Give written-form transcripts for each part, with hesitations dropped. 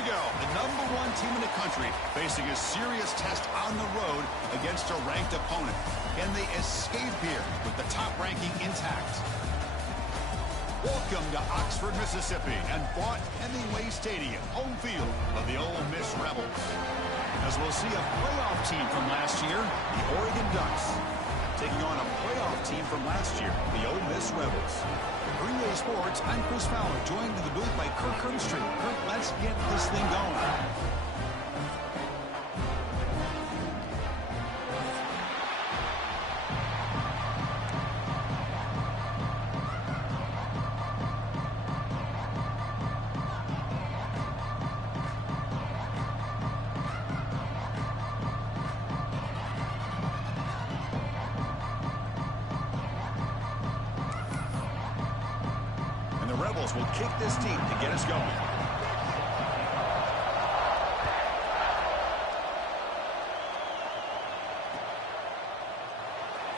we go. The #1 team in the country facing a serious test on the road against a ranked opponent. Can they escape here with the top ranking intact? Welcome to Oxford, Mississippi, and Vaught Hemingway Stadium, home field of the Ole Miss Rebels. As we'll see a playoff team from last year, the Oregon Ducks, taking on a playoff team from last year, the Ole Miss Rebels. For Green Bay Sports, I'm Chris Fowler, joined in the booth by Kirk Herbstreit. Kirk, let's get this thing going. Rebels will kick this team to get us going.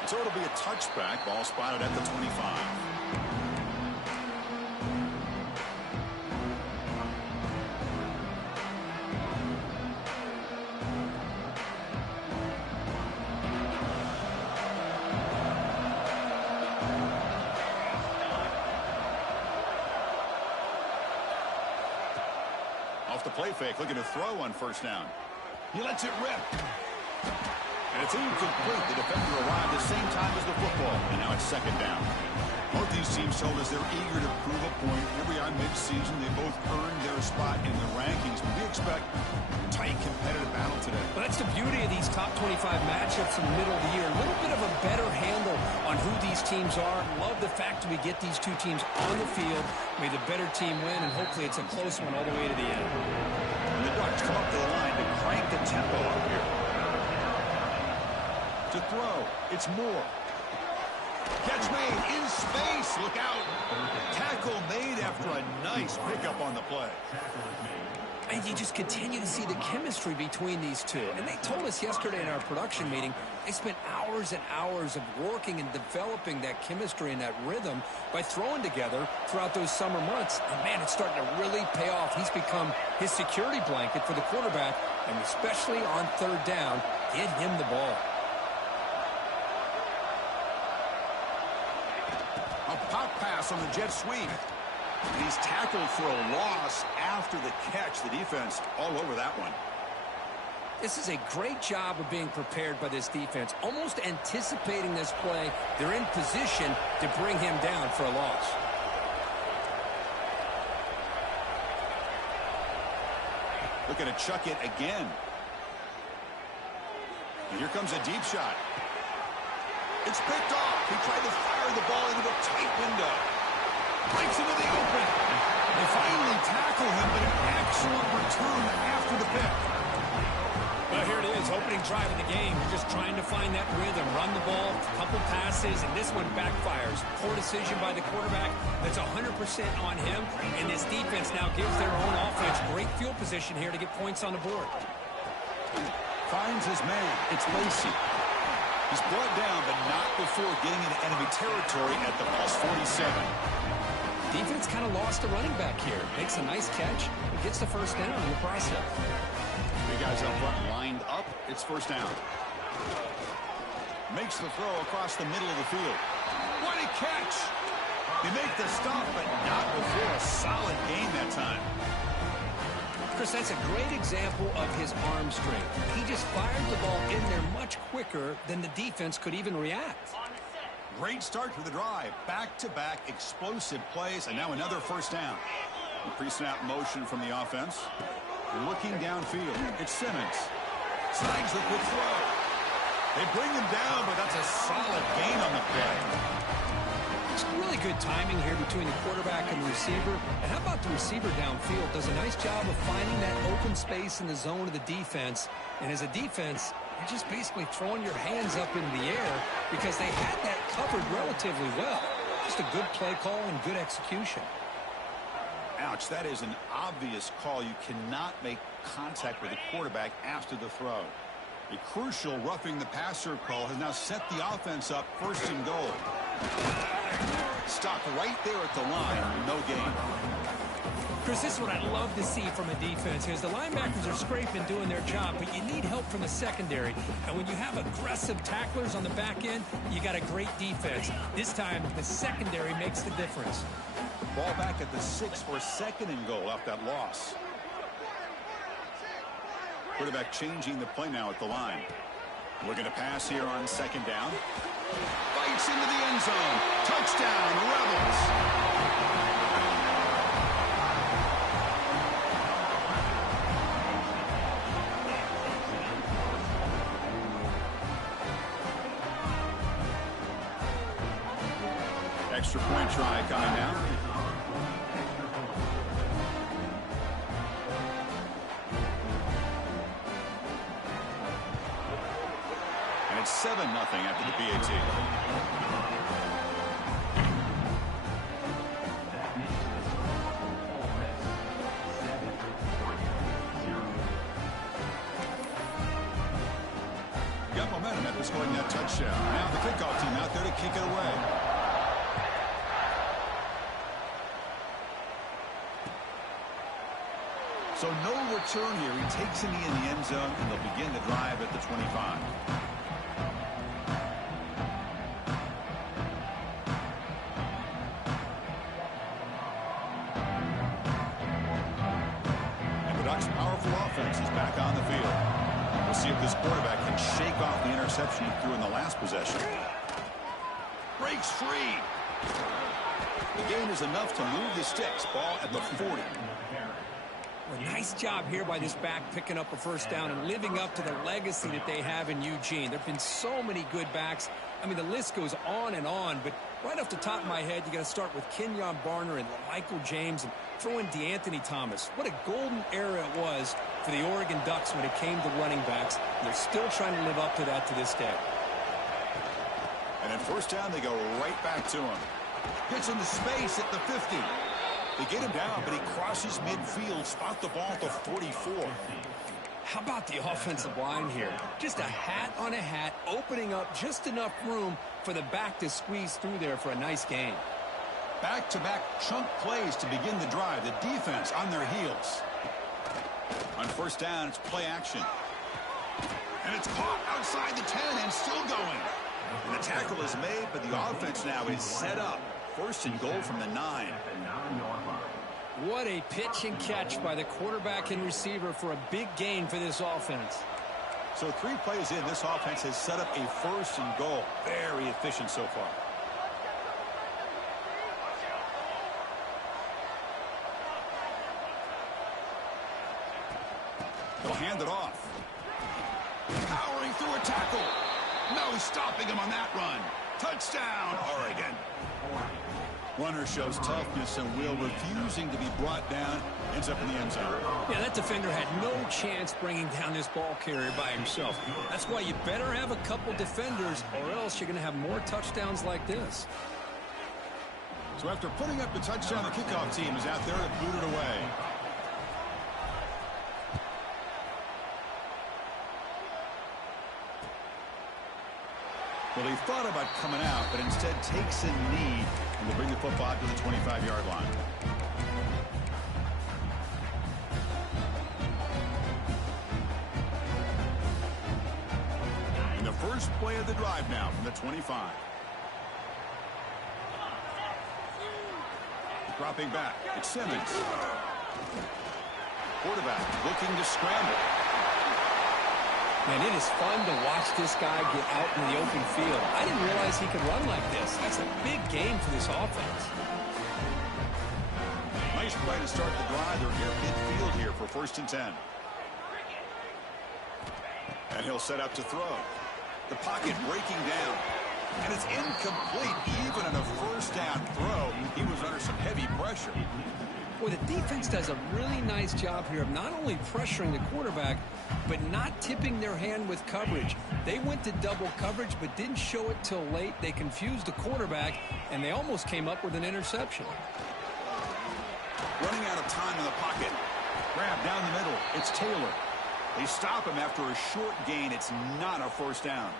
So it'll be a touchback, ball spotted at the 25. Off the play fake, looking to throw on first down. He lets it rip. And it's incomplete. The defender arrived at the same time as the football. And now it's second down. Both these teams told us they're eager to prove a point. Here we are mid-season. They both earned their spot in the rankings. We expect a tight, competitive battle today. Well, that's the beauty of these top 25 matchups in the middle of the year. A little bit of a better handle on who these teams are. Love the fact that we get these two teams on the field. May the better team win, and hopefully it's a close one all the way to the end. And the Ducks come up to the line to crank the tempo up here. To throw, it's Moore. Catch made in space. Look out. Tackle made after a nice pickup on the play. And you just continue to see the chemistry between these two. And they told us yesterday in our production meeting, they spent hours and hours of working and developing that chemistry and that rhythm by throwing together throughout those summer months. And, man, it's starting to really pay off. He's become his security blanket for the quarterback, and especially on third down, get him the ball. A pop pass on the jet sweep. And he's tackled for a loss after the catch. The defense all over that one. This is a great job of being prepared by this defense, almost anticipating this play. They're in position to bring him down for a loss. Looking to chuck it again. And here comes a deep shot. It's picked off. He tried to fire the ball into a tight window. Breaks into the open. They finally tackle him, but an excellent return after the pick. Well, here it is, opening drive of the game. We're just trying to find that rhythm, run the ball, a couple passes, and this one backfires. Poor decision by the quarterback. That's 100% on him, and this defense now gives their own offense great field position here to get points on the board. Finds his man. It's Lacey. He's brought down, but not before getting into enemy territory at the +47. Defense kind of lost a running back here. Makes a nice catch, and gets the first down in the process. Big guys up front lined up. It's first down. Makes the throw across the middle of the field. What a catch! They make the stop, but not before a solid gain that time. Chris, that's a great example of his arm strength. He just fired the ball in there much quicker than the defense could even react. Great start to the drive. Back-to-back explosive plays, and now another first down. Pre-snap motion from the offense. Looking downfield. It's Simmons. Slides the quick throw. They bring him down, but that's a solid gain on the play. It's really good timing here between the quarterback and the receiver. And how about the receiver downfield? Does a nice job of finding that open space in the zone of the defense. And as a defense, you're just basically throwing your hands up in the air because they had that covered relatively well. Just a good play call and good execution. Ouch, that is an obvious call. You cannot make contact with the quarterback after the throw. A crucial roughing the passer call has now set the offense up first and goal. Stopped right there at the line, no gain. Chris, this is what I love to see from a defense is the linebackers are scraping doing their job, but you need help from the secondary. And when you have aggressive tacklers on the back end, you got a great defense. This time, the secondary makes the difference. Ball back at the 6 for 2nd and goal off that loss. Quarterback changing the play now at the line. Looking to pass here on 2nd down. Bites into the end zone. Touchdown, Rebels. Extra point try coming now. And it's 7-0 after the PAT. Got momentum after scoring that touchdown. Now the kickoff team out there to kick it away. So no return here. He takes a knee in the end zone, and they'll begin the drive at the 25. And the Ducks' powerful offense is back on the field. We'll see if this quarterback can shake off the interception he threw in the last possession. Breaks free. The gain is enough to move the sticks. Ball at the 40. Well, nice job here by this back picking up a first down and living up to the legacy that they have in Eugene. There have been so many good backs. I mean, the list goes on and on, but right off the top of my head, you got to start with Kenyon Barner and Michael James and throw in DeAnthony Thomas. What a golden era it was for the Oregon Ducks when it came to running backs. They're still trying to live up to that to this day. And at first down, they go right back to him. Gets into space at the 50. They get him down, but he crosses midfield, spot the ball at the 44. How about the offensive line here? Just a hat on a hat, opening up just enough room for the back to squeeze through there for a nice gain. Back-to-back chunk plays to begin the drive. The defense on their heels. On first down, it's play action. And it's caught outside the 10 and still going. And the tackle is made, but the offense now is set up. First and goal from the 9. What a pitch and catch by the quarterback and receiver for a big gain for this offense. So 3 plays in, this offense has set up a first and goal. Very efficient so far. They'll hand it off. Powering through a tackle. No stopping him on that run. Touchdown, Oregon. Runner shows toughness and will, refusing to be brought down, ends up in the end zone. Yeah, that defender had no chance bringing down this ball carrier by himself. That's why you better have a couple defenders, or else you're going to have more touchdowns like this. So after putting up the touchdown, the kickoff team is out there to boot it away. Well, he thought about coming out, but instead takes a knee and will bring the football to the 25-yard line. And the first play of the drive now from the 25. Dropping back, it's Simmons. Quarterback looking to scramble. Man, it is fun to watch this guy get out in the open field. I didn't realize he could run like this. That's a big game for this offense. Nice play to start the drive. They're near midfield here for first and 10. And he'll set up to throw. The pocket breaking down. And it's incomplete. Even on a first down throw, he was under some heavy pressure. Boy, the defense does a really nice job here of not only pressuring the quarterback, but not tipping their hand with coverage. They went to double coverage, but didn't show it till late. They confused the quarterback, and they almost came up with an interception. Running out of time in the pocket. Grab down the middle. It's Taylor. They stop him after a short gain. It's not a first down.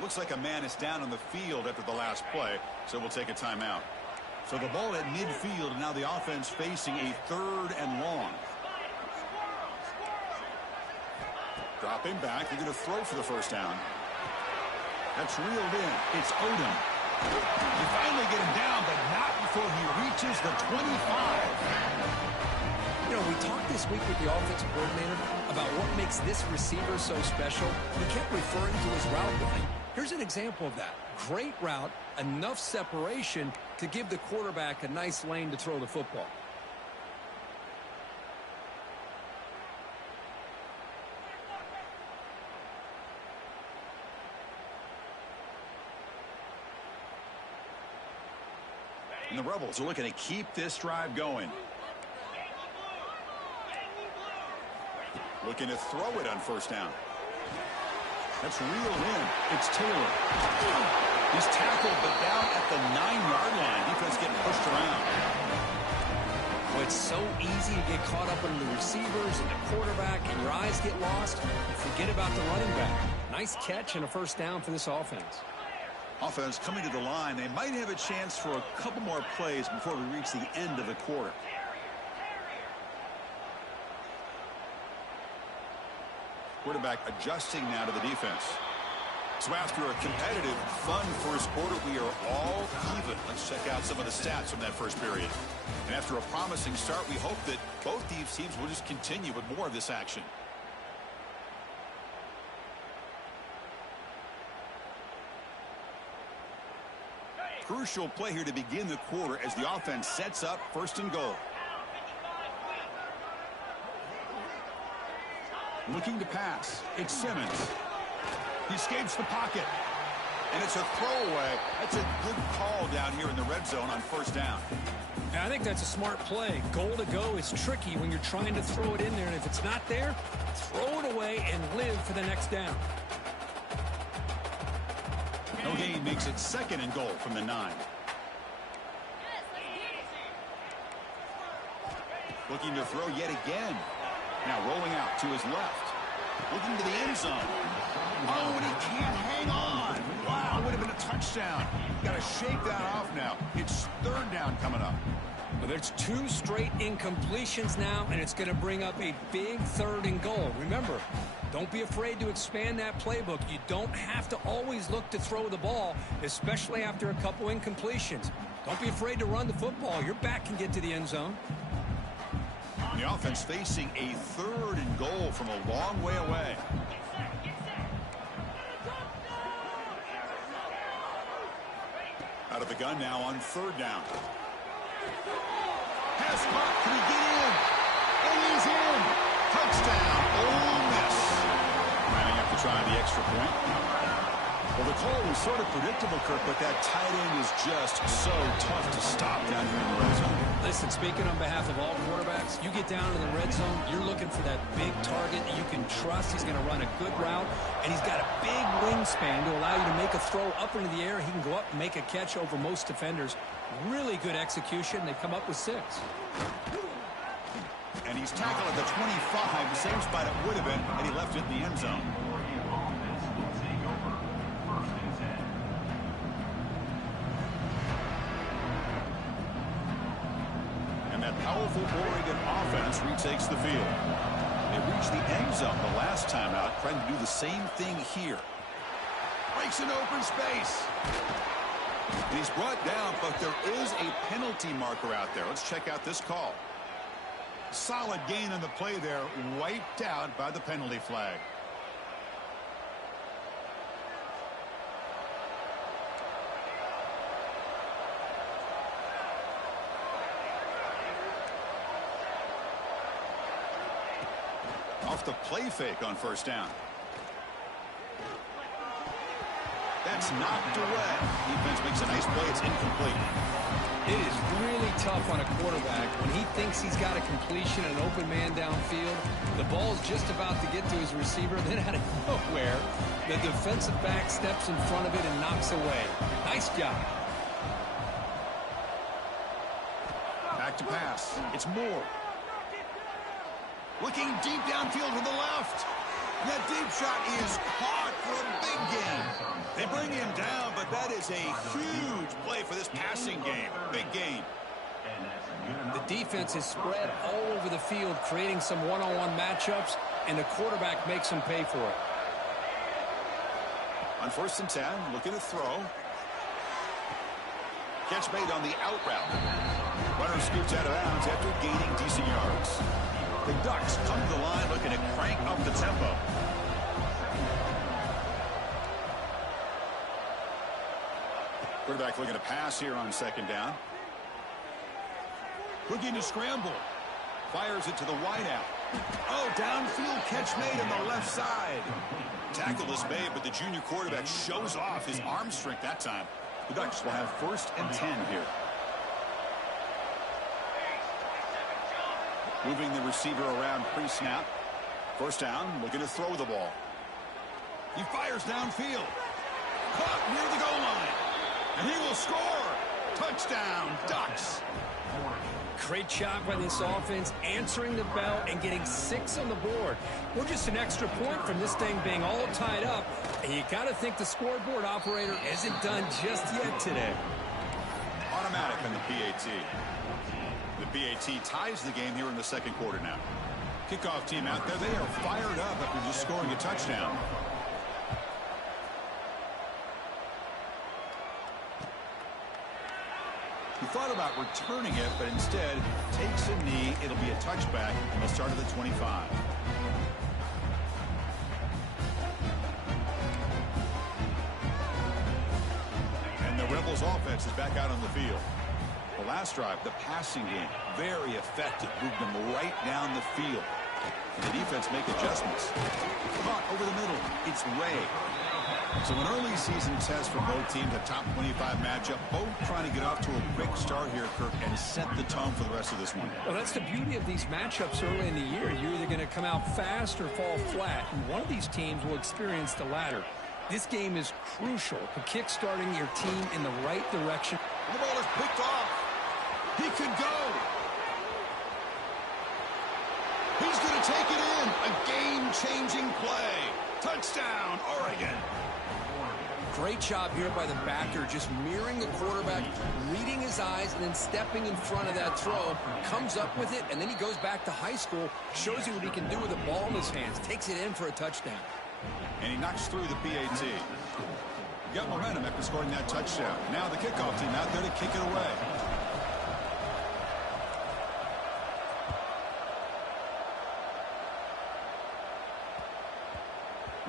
Looks like a man is down on the field after the last play, so we'll take a timeout. So the ball at midfield, and now the offense facing a 3rd and long. Dropping back. They're going to throw for the first down. That's reeled in. It's Odom. You finally get him down, but not before he reaches the 25. You know, we talked this week with the offensive coordinator about what makes this receiver so special. He kept referring to his route running. Here's an example of that. Great route, enough separation to give the quarterback a nice lane to throw the football. And the Rebels are looking to keep this drive going. Looking to throw it on first down. That's reeled in. It's Taylor. He's tackled, but down at the 9-yard line. Defense getting pushed around. Well, it's so easy to get caught up in the receivers and the quarterback, and your eyes get lost. You forget about the running back. Nice catch and a first down for this offense. Offense coming to the line. They might have a chance for a couple more plays before we reach the end of the quarter. Quarterback adjusting now to the defense. So after a competitive, fun first quarter, we are all even. Let's check out some of the stats from that first period. And after a promising start, we hope that both these teams will just continue with more of this action. Crucial play here to begin the quarter as the offense sets up 1st and goal. Looking to pass. It's Simmons. He escapes the pocket. And it's a throwaway. That's a good call down here in the red zone on first down. Yeah, I think that's a smart play. Goal to go is tricky when you're trying to throw it in there. And if it's not there, throw it away and live for the next down. No gain makes it 2nd and goal from the 9. Looking to throw yet again. Now rolling out to his left. Looking to the end zone. Oh, and he can't hang on. Wow, would have been a touchdown. Got to shake that off now. It's 3rd down coming up. Well, there's 2 straight incompletions now, and it's going to bring up a big 3rd and goal. Remember, don't be afraid to expand that playbook. You don't have to always look to throw the ball, especially after a couple incompletions. Don't be afraid to run the football. Your back can get to the end zone. The offense facing a 3rd and goal from a long way away. Out of the gun now on 3rd down. Pass caught. Can he get in? And he's in. Touchdown. Ole Miss. Might have to try the extra point. Well, the call was sort of predictable, Kirk, but that tight end is just so tough to stop down here in the red zone. Listen, speaking on behalf of all quarterbacks, you get down in the red zone, you're looking for that big target that you can trust. He's going to run a good route, and he's got a big wingspan to allow you to make a throw up into the air. He can go up and make a catch over most defenders. Really good execution. They come up with 6. And he's tackled at the 25, the same spot it would have been had he left it in the end zone. Powerful Oregon offense retakes the field. They reached the end zone the last time out, trying to do the same thing here. Breaks an open space. And he's brought down, but there is a penalty marker out there. Let's check out this call. Solid gain on the play there, wiped out by the penalty flag. Off the play fake on first down. That's knocked away. Defense makes a nice play. It's incomplete. It is really tough on a quarterback when he thinks he's got a completion, an open man downfield. The ball's just about to get to his receiver. Then out of nowhere, the defensive back steps in front of it and knocks away. Nice job. Back to pass. It's Moore. Looking deep downfield to the left. That deep shot is caught for a big gain. They bring him down, but that is a huge play for this passing game. Big gain. The defense is spread all over the field, creating some one-on-one matchups, and the quarterback makes them pay for it. On 1st and 10, looking to throw. Catch made on the out route. Runner scoots out of bounds after gaining decent yards. The Ducks come to the line looking to crank up the tempo. Quarterback looking to pass here on 2nd down. Looking to scramble. Fires it to the wideout. Oh, downfield catch made on the left side. Tackle is made, but the junior quarterback shows off his arm strength that time. The Ducks will have 1st and 10 here. Moving the receiver around pre-snap. 1st down, looking to throw the ball. He fires downfield. Caught near the goal line. And he will score. Touchdown, Ducks. Great job by this offense, answering the bell and getting 6 on the board. We're just an extra point from this thing being all tied up. And you got to think the scoreboard operator isn't done just yet today. Automatic on the PAT. The PAT ties the game here in the 2nd quarter now. Kickoff team out there. They are fired up after just scoring a touchdown. He thought about returning it, but instead takes a knee. It'll be a touchback and they'll start at the 25. And the Rebels offense is back out on the field. The last drive, the passing game, very effective. Moved them right down the field. The defense make adjustments. Caught over the middle. It's Ray. So an early season test for both teams, a top 25 matchup. Both trying to get off to a quick start here, Kirk, and set the tone for the rest of this one. Well, that's the beauty of these matchups early in the year. You're either going to come out fast or fall flat, and one of these teams will experience the latter. This game is crucial to kick-starting your team in the right direction. The ball is picked off. He could go. He's going to take it in. A game-changing play. Touchdown, Oregon. Great job here by the backer, just mirroring the quarterback, reading his eyes, and then stepping in front of that throw. Comes up with it, and then he goes back to high school, shows you what he can do with the ball in his hands, takes it in for a touchdown. And he knocks through the PAT. Got momentum after scoring that touchdown. Now the kickoff team out there to kick it away.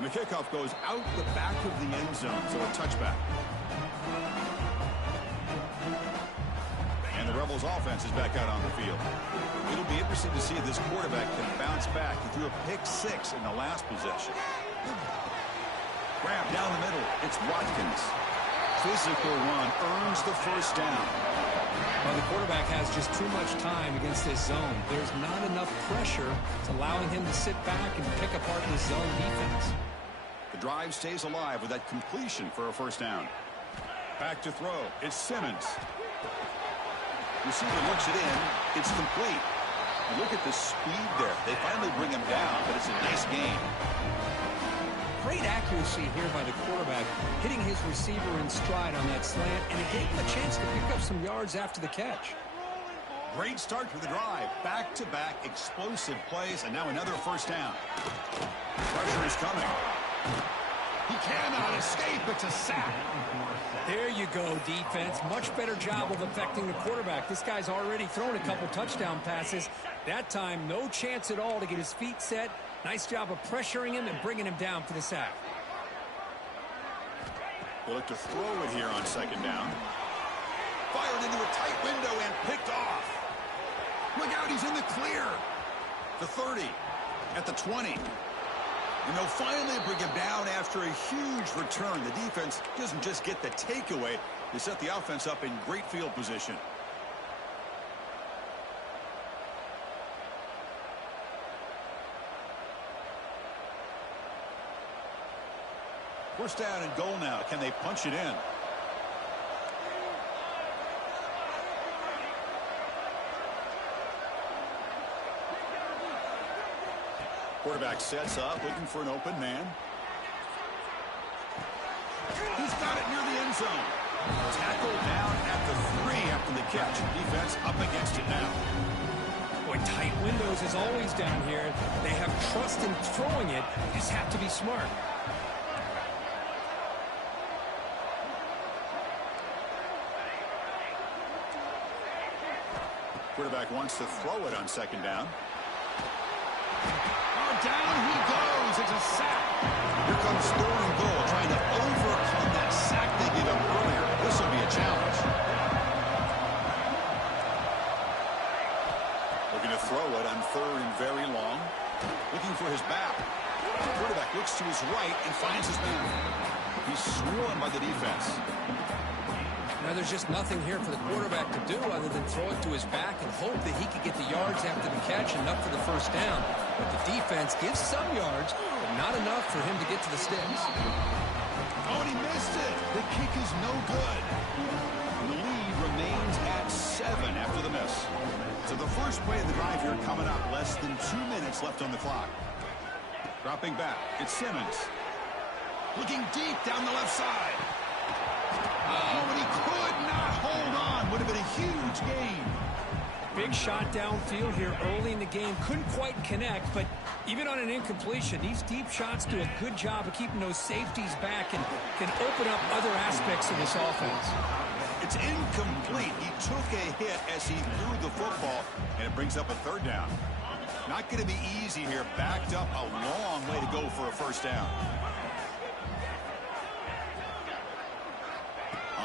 And the kickoff goes out the back of the end zone, so a touchback. And the Rebels offense is back out on the field. It'll be interesting to see if this quarterback can bounce back. He threw a pick-6 in the last possession. Grab down the middle. It's Watkins. Physical run earns the 1st down. Well, the quarterback has just too much time against this zone. There's not enough pressure. It's allowing him to sit back and pick apart this zone defense. The drive stays alive with that completion for a 1st down. Back to throw. It's Simmons. Receiver looks it in. It's complete. And look at the speed there. They finally bring him down, but it's a nice gain. Great accuracy here by the quarterback, hitting his receiver in stride on that slant, and it gave him a chance to pick up some yards after the catch. Great start for the drive. Back-to-back explosive plays, and now another 1st down. Pressure is coming. He cannot escape. It's a sack. There you go, defense. Much better job of affecting the quarterback. This guy's already thrown a couple touchdown passes. That time, no chance at all to get his feet set. Nice job of pressuring him and bringing him down for the sack. They look to throw it here on 2nd down. Fired into a tight window and picked off. Look out, he's in the clear. The 30, at the 20. And they'll finally bring him down after a huge return. The defense doesn't just get the takeaway. They set the offense up in great field position. First down and goal now. Can they punch it in? Quarterback sets up, looking for an open man. He's got it near the end zone. Tackle down at the 3 after the catch. Defense up against it now. Boy, tight windows is always down here. They have trust in throwing it. You just have to be smart. Quarterback wants to throw it on second down. Oh, down he goes. It's a sack. Here comes third and goal, trying to overcome that sack they gave up earlier. This will be a challenge. Looking to throw it on third and very long. Looking for his back. The quarterback looks to his right and finds his man. He's swarmed by the defense. Now, there's just nothing here for the quarterback to do other than throw it to his back and hope that he could get the yards after the catch and up for the first down. But the defense gives some yards, but not enough for him to get to the sticks. Oh, and he missed it. The kick is no good. The lead remains at 7 after the miss. So the first play of the drive here coming up. Less than 2 minutes left on the clock. Dropping back. It's Simmons. Looking deep down the left side. Oh, but he could not hold on. Would have been a huge gain. Big shot downfield here early in the game. Couldn't quite connect, but even on an incompletion, these deep shots do a good job of keeping those safeties back and can open up other aspects of this offense. It's incomplete. He took a hit as he threw the football, and it brings up a third down. Not going to be easy here. Backed up a long way to go for a first down.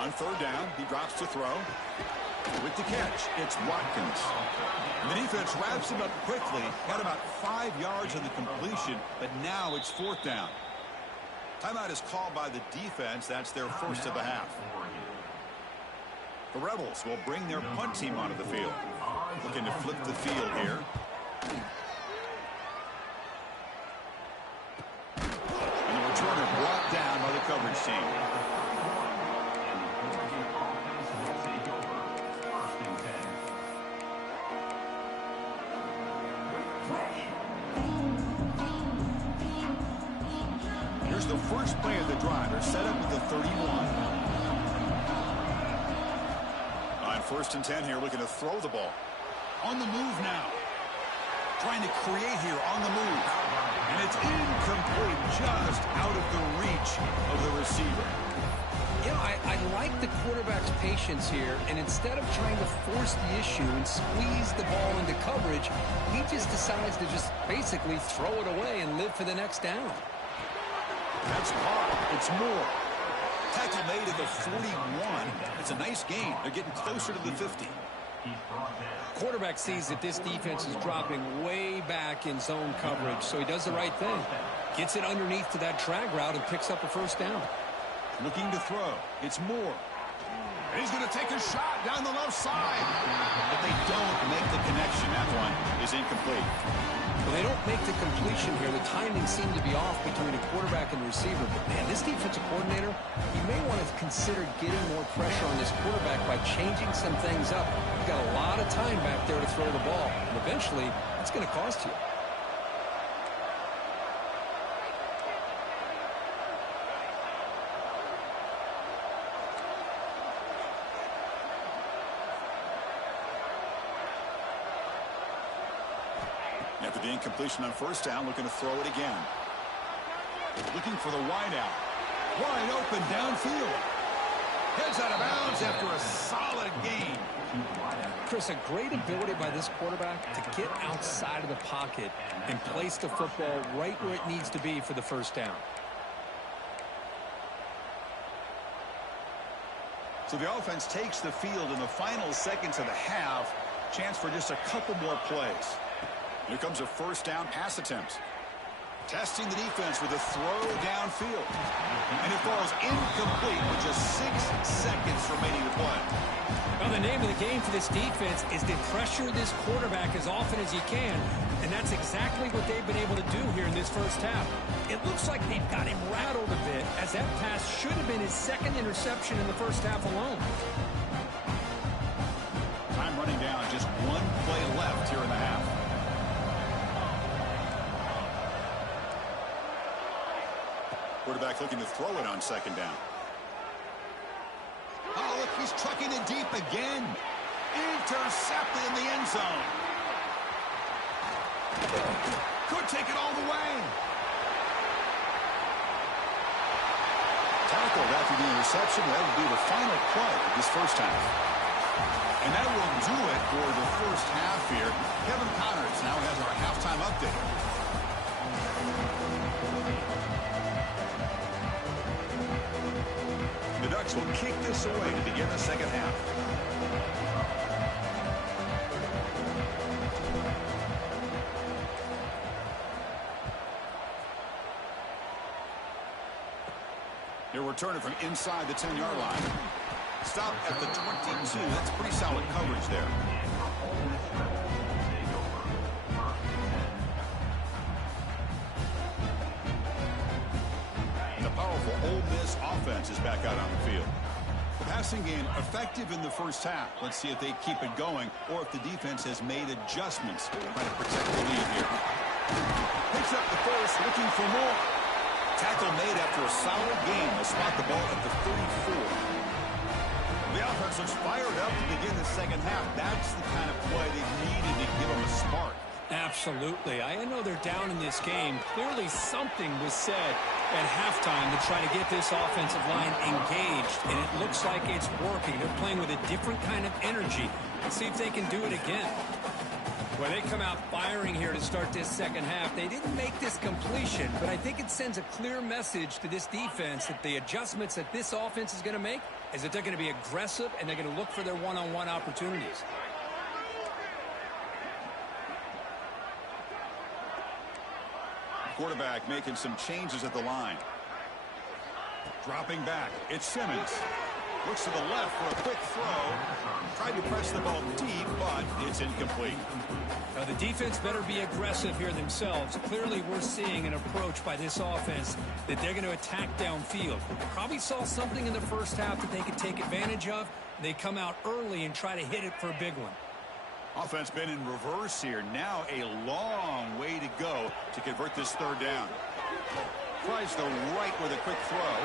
On third down, he drops to throw. With the catch, it's Watkins. And the defense wraps him up quickly. Got about 5 yards on the completion, but now it's fourth down. Timeout is called by the defense. That's their first of the half. The Rebels will bring their punt team onto the field. Looking to flip the field here. And the returner brought down by the coverage team. Here's the first play of the drive. They're set up with the 31. On first and 10 here, looking to throw the ball. On the move now. Trying to create here on the move. And it's incomplete, just out of the reach of the receiver. You know, I like the quarterback's patience here, and instead of trying to force the issue and squeeze the ball into coverage, he just decides to just basically throw it away and live for the next down. That's caught. It's Moore. Tackle made at the 41. It's a nice gain. They're getting closer to the 50. Quarterback sees that this defense is dropping way back in zone coverage, so he does the right thing. Gets it underneath to that drag route and picks up a first down. Looking to throw. It's Moore. And he's going to take a shot down the left side. But they don't make the connection. That one is incomplete. Well, they don't make the completion here. The timing seemed to be off between a quarterback and receiver. But, man, this defensive coordinator, he may want to consider getting more pressure on this quarterback by changing some things up. You've got a lot of time back there to throw the ball. And eventually, it's going to cost you. After the incompletion on first down, looking to throw it again. Looking for the wideout. Wide open downfield. Heads out of bounds after a solid gain. Chris, a great ability by this quarterback to get outside of the pocket and place the football right where it needs to be for the first down. So the offense takes the field in the final seconds of the half. Chance for just a couple more plays. Here comes a first down pass attempt. Testing the defense with a throw downfield. And it falls incomplete with just 6 seconds remaining to play. Well, the name of the game for this defense is to pressure this quarterback as often as you can. And that's exactly what they've been able to do here in this first half. It looks like they've got him rattled a bit, as that pass should have been his second interception in the first half alone. Time running down, just one play left here in the half. Quarterback looking to throw it on second down. Oh, look, he's trucking it deep again. Intercepted in the end zone. Could take it all the way. Tackled after the interception. That will be the final play of this first half. And that will do it for the first half here. Kevin Connors now has our halftime update. The Ducks will kick this away to begin the second half. He'll return it from inside the 10-yard line. Stop at the 22. That's pretty solid coverage there. The powerful Ole Miss offense is back out on the field. The passing game effective in the first half. Let's see if they keep it going or if the defense has made adjustments trying to protect the lead here. Picks up the first, looking for more. Tackle made after a solid game. They'll spot the ball at the 34. The offense looks fired up to begin the second half. That's the kind of play they needed to give them a spark. Absolutely. I know they're down in this game. Clearly something was said at halftime to try to get this offensive line engaged, and it looks like it's working. They're playing with a different kind of energy. Let's see if they can do it again. Well, they come out firing here to start this second half. They didn't make this completion, but I think it sends a clear message to this defense that the adjustments that this offense is going to make is that they're going to be aggressive and they're going to look for their one-on-one opportunities. Quarterback making some changes at the line. Dropping back. It's Simmons. Looks to the left for a quick throw. Tried to press the ball deep, but it's incomplete. Now, the defense better be aggressive here themselves. Clearly, we're seeing an approach by this offense that they're going to attack downfield. Probably saw something in the first half that they could take advantage of. They come out early and try to hit it for a big one. Offense been in reverse here. Now a long way to go to convert this third down. Tries the right with a quick throw.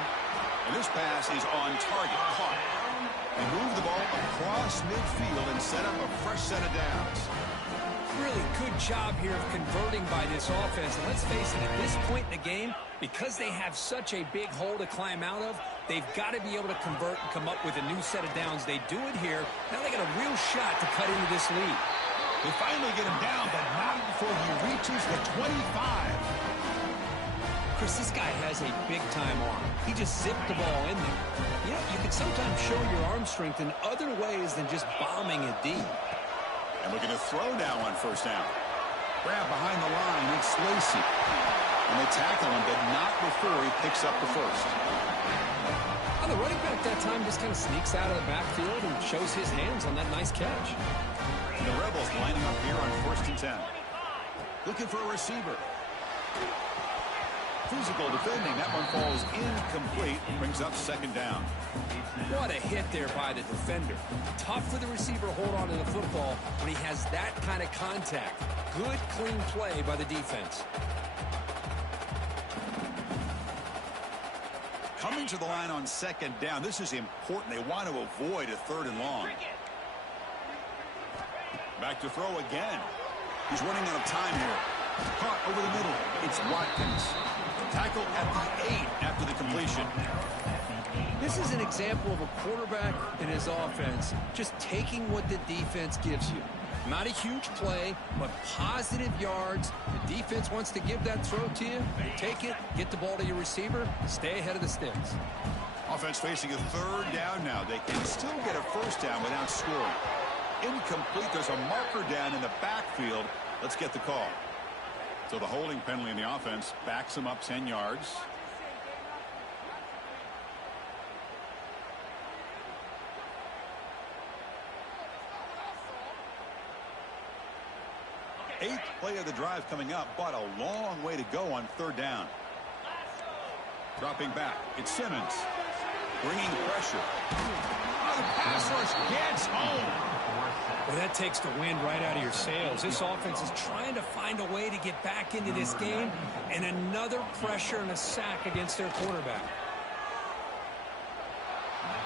And this pass is on target. Caught. They move the ball across midfield and set up a fresh set of downs. Really good job here of converting by this offense. And let's face it, at this point in the game, because they have such a big hole to climb out of, they've got to be able to convert and come up with a new set of downs. They do it here. Now they got a real shot to cut into this lead. They finally get him down, but not before he reaches the 25. Chris, this guy has a big-time arm. He just zipped the ball in there. You know, you can sometimes show your arm strength in other ways than just bombing it deep. And looking to throw now on first down. Grab behind the line. It's Lacey. And they tackle him, but not before he picks up the first. Well, the running back that time just kind of sneaks out of the backfield and shows his hands on that nice catch. And the Rebels lining up here on 1st and 10. Looking for a receiver. Physical defending. That one falls incomplete. Brings up second down. What a hit there by the defender. Tough for the receiver to hold on to the football when he has that kind of contact. Good, clean play by the defense. Coming to the line on second down. This is important. They want to avoid a third and long. Back to throw again. He's running out of time here. Caught over the middle. It's Watkins. Tackle at the 8 after the completion. This is an example of a quarterback and his offense just taking what the defense gives you. Not a huge play, but positive yards. The defense wants to give that throw to you. You take it, get the ball to your receiver, stay ahead of the sticks. Offense facing a third down now. They can still get a first down without scoring. Incomplete. There's a marker down in the backfield. Let's get the call. So the holding penalty in the offense backs him up 10 yards. Eighth play of the drive coming up, but a long way to go on third down. Dropping back, it's Simmons. Bringing pressure. Oh, the pass rush gets home. Well, that takes the wind right out of your sails. This offense is trying to find a way to get back into this game, and another pressure and a sack against their quarterback.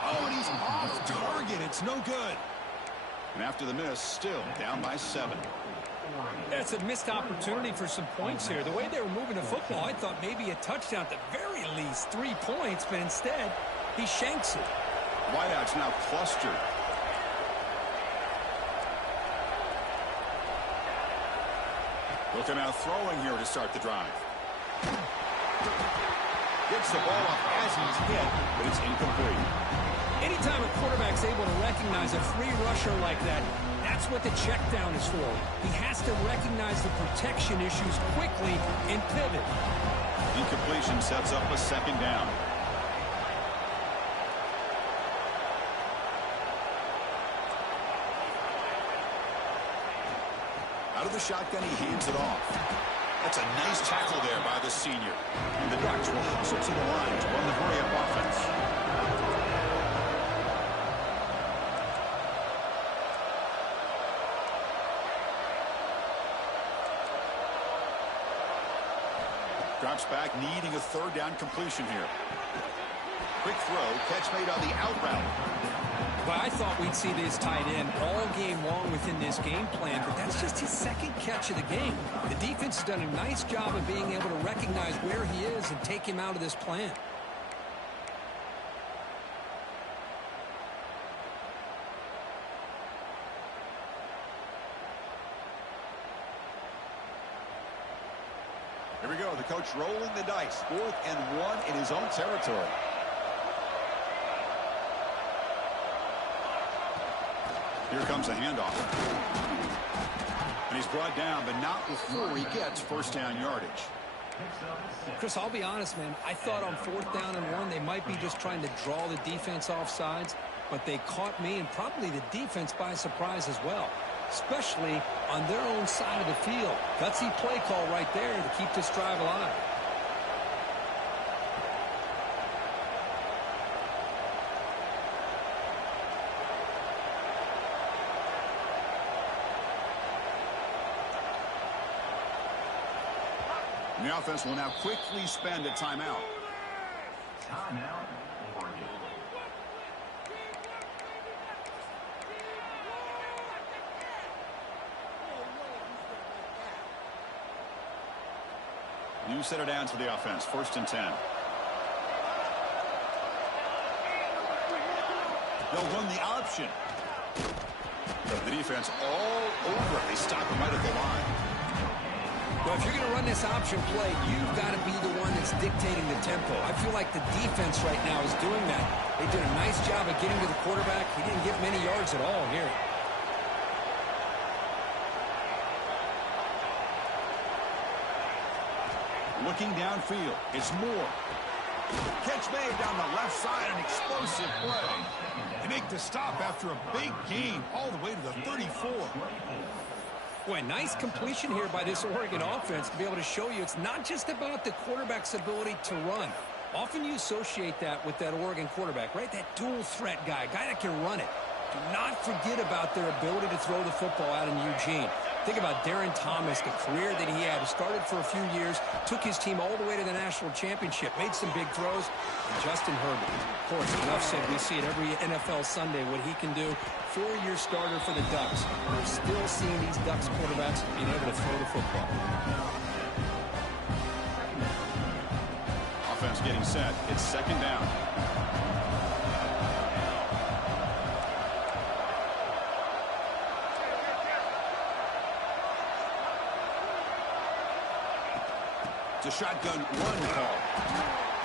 Oh, and he's off target. It's no good. And after the miss, still down by 7. That's a missed opportunity for some points here. The way they were moving the football, I thought maybe a touchdown, at the very least 3 points, but instead, he shanks it. Wideouts now clustered. Looking out throwing here to start the drive. Gets the ball off as he's hit, but it's incomplete. Anytime a quarterback's able to recognize a free rusher like that, that's what the check down is for. He has to recognize the protection issues quickly and pivot. Incompletion sets up a 2nd down. Out of the shotgun, he hands it off. That's a nice tackle there by the senior. And the Ducks will hustle to the line to run the hurry-up offense. Drops back, needing a 3rd down completion here. Quick throw, catch made on the out route. Well, I thought we'd see this tight end all game long within this game plan, but that's just his 2nd catch of the game. The defense has done a nice job of being able to recognize where he is and take him out of this plan. Here we go, the coach rolling the dice. 4th and 1 in his own territory. Here comes the handoff. And he's brought down, but not before he gets 1st down yardage. Chris, I'll be honest, man. I thought on 4th down and 1, they might be just trying to draw the defense off sides, but they caught me and probably the defense by surprise as well, especially on their own side of the field. Gutsy play call right there to keep this drive alive. And the offense will now quickly spend a timeout. Timeout, Oregon. New center down to the offense. 1st and 10. They'll run the option. The defense all over. They stop him right at the line. Well, if you're going to run this option play, you've got to be the one that's dictating the tempo. I feel like the defense right now is doing that. They did a nice job of getting to the quarterback. He didn't get many yards at all here. Looking downfield, it's Moore. Catch made down the left side, an explosive play. They make the stop after a big gain all the way to the 34. Boy, nice completion here by this Oregon offense to be able to show you it's not just about the quarterback's ability to run. Often you associate that with that Oregon quarterback, right? That dual threat guy that can run it. Do not forget about their ability to throw the football out in Eugene. Think about Darren Thomas, the career that he had. He started for a few years, took his team all the way to the national championship, made some big throws. And Justin Herbert, of course, enough said, we see it every NFL Sunday what he can do. 4-year starter for the Ducks. We're still seeing these Ducks quarterbacks being able to throw the football. Offense getting set. It's 2nd down. It's a shotgun run call.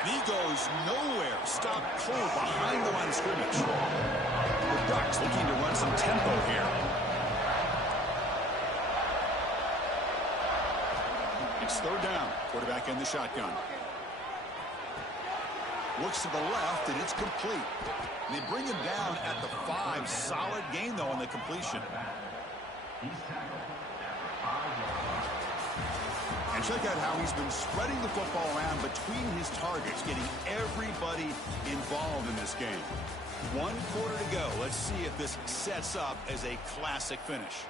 And he goes nowhere. Stop cold behind the line of scrimmage. The Ducks looking to run some tempo here. It's 3rd down. Quarterback in the shotgun. Looks to the left, and it's complete. And they bring him down at the 5. Solid gain, though, on the completion. And check out how he's been spreading the football around between his targets, getting everybody involved in this game. 1 quarter to go. Let's see if this sets up as a classic finish.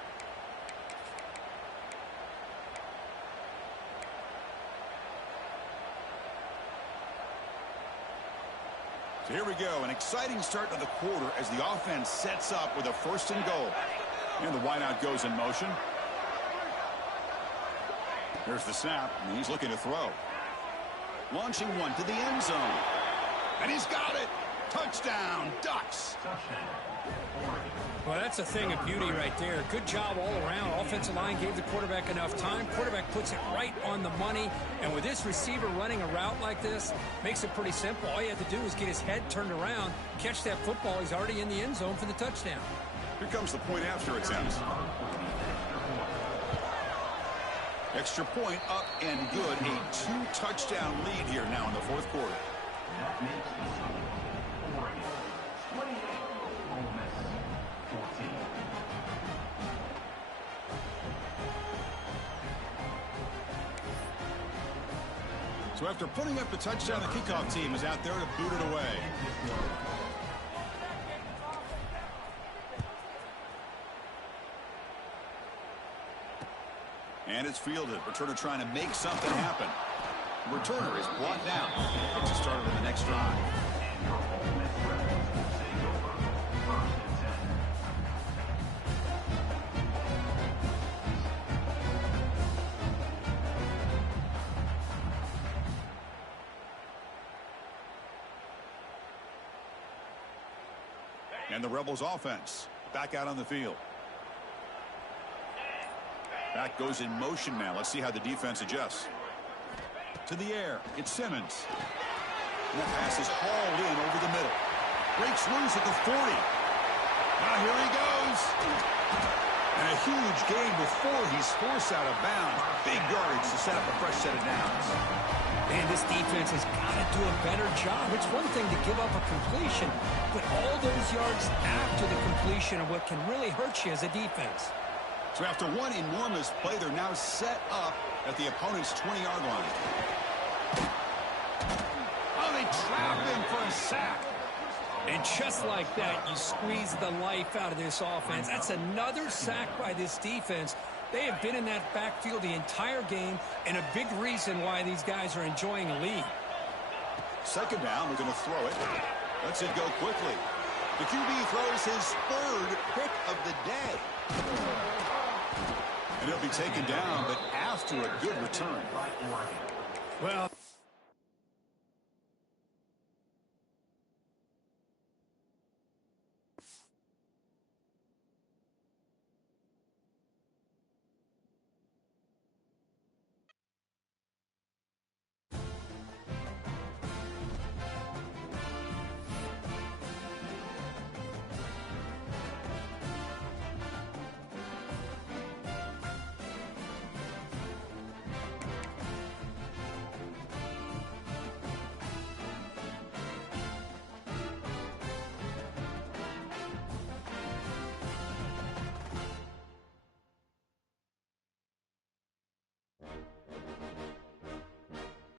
So here we go. An exciting start to the quarter as the offense sets up with a 1st and goal. And the wideout goes in motion. Here's the snap, and he's looking to throw. Launching one to the end zone. And he's got it. Touchdown, Ducks. Well, that's a thing of beauty right there. Good job all around. Offensive line gave the quarterback enough time. Quarterback puts it right on the money. And with this receiver running a route like this, makes it pretty simple. All you have to do is get his head turned around, catch that football. He's already in the end zone for the touchdown. Here comes the point after attempt. Extra point up and good. A 2-touchdown lead here now in the 4th quarter. That makes the Oregon 28, Ole Miss 14. So after putting up the touchdown, the kickoff team is out there to boot it away. And it's fielded. Returner trying to make something happen. Returner is brought down. Gets us started on the next drive. And the Rebels offense back out on the field. Back goes in motion now. Let's see how the defense adjusts. To the air. It's Simmons. And the pass is hauled in over the middle. Breaks loose at the 40. Now here he goes. And a huge gain before he's forced out of bounds. Big yardage to set up a fresh set of downs. Man, this defense has got to do a better job. It's one thing to give up a completion, but all those yards after the completion are what can really hurt you as a defense. So after one enormous play, they're now set up at the opponent's 20-yard line. Oh, they trap him for a sack. And just like that, you squeeze the life out of this offense. That's another sack by this defense. They have been in that backfield the entire game, and a big reason why these guys are enjoying a lead. 2nd down, we're going to throw it. Lets it go quickly. The QB throws his 3rd pick of the day. And he'll be taken down, but after a good return. Well,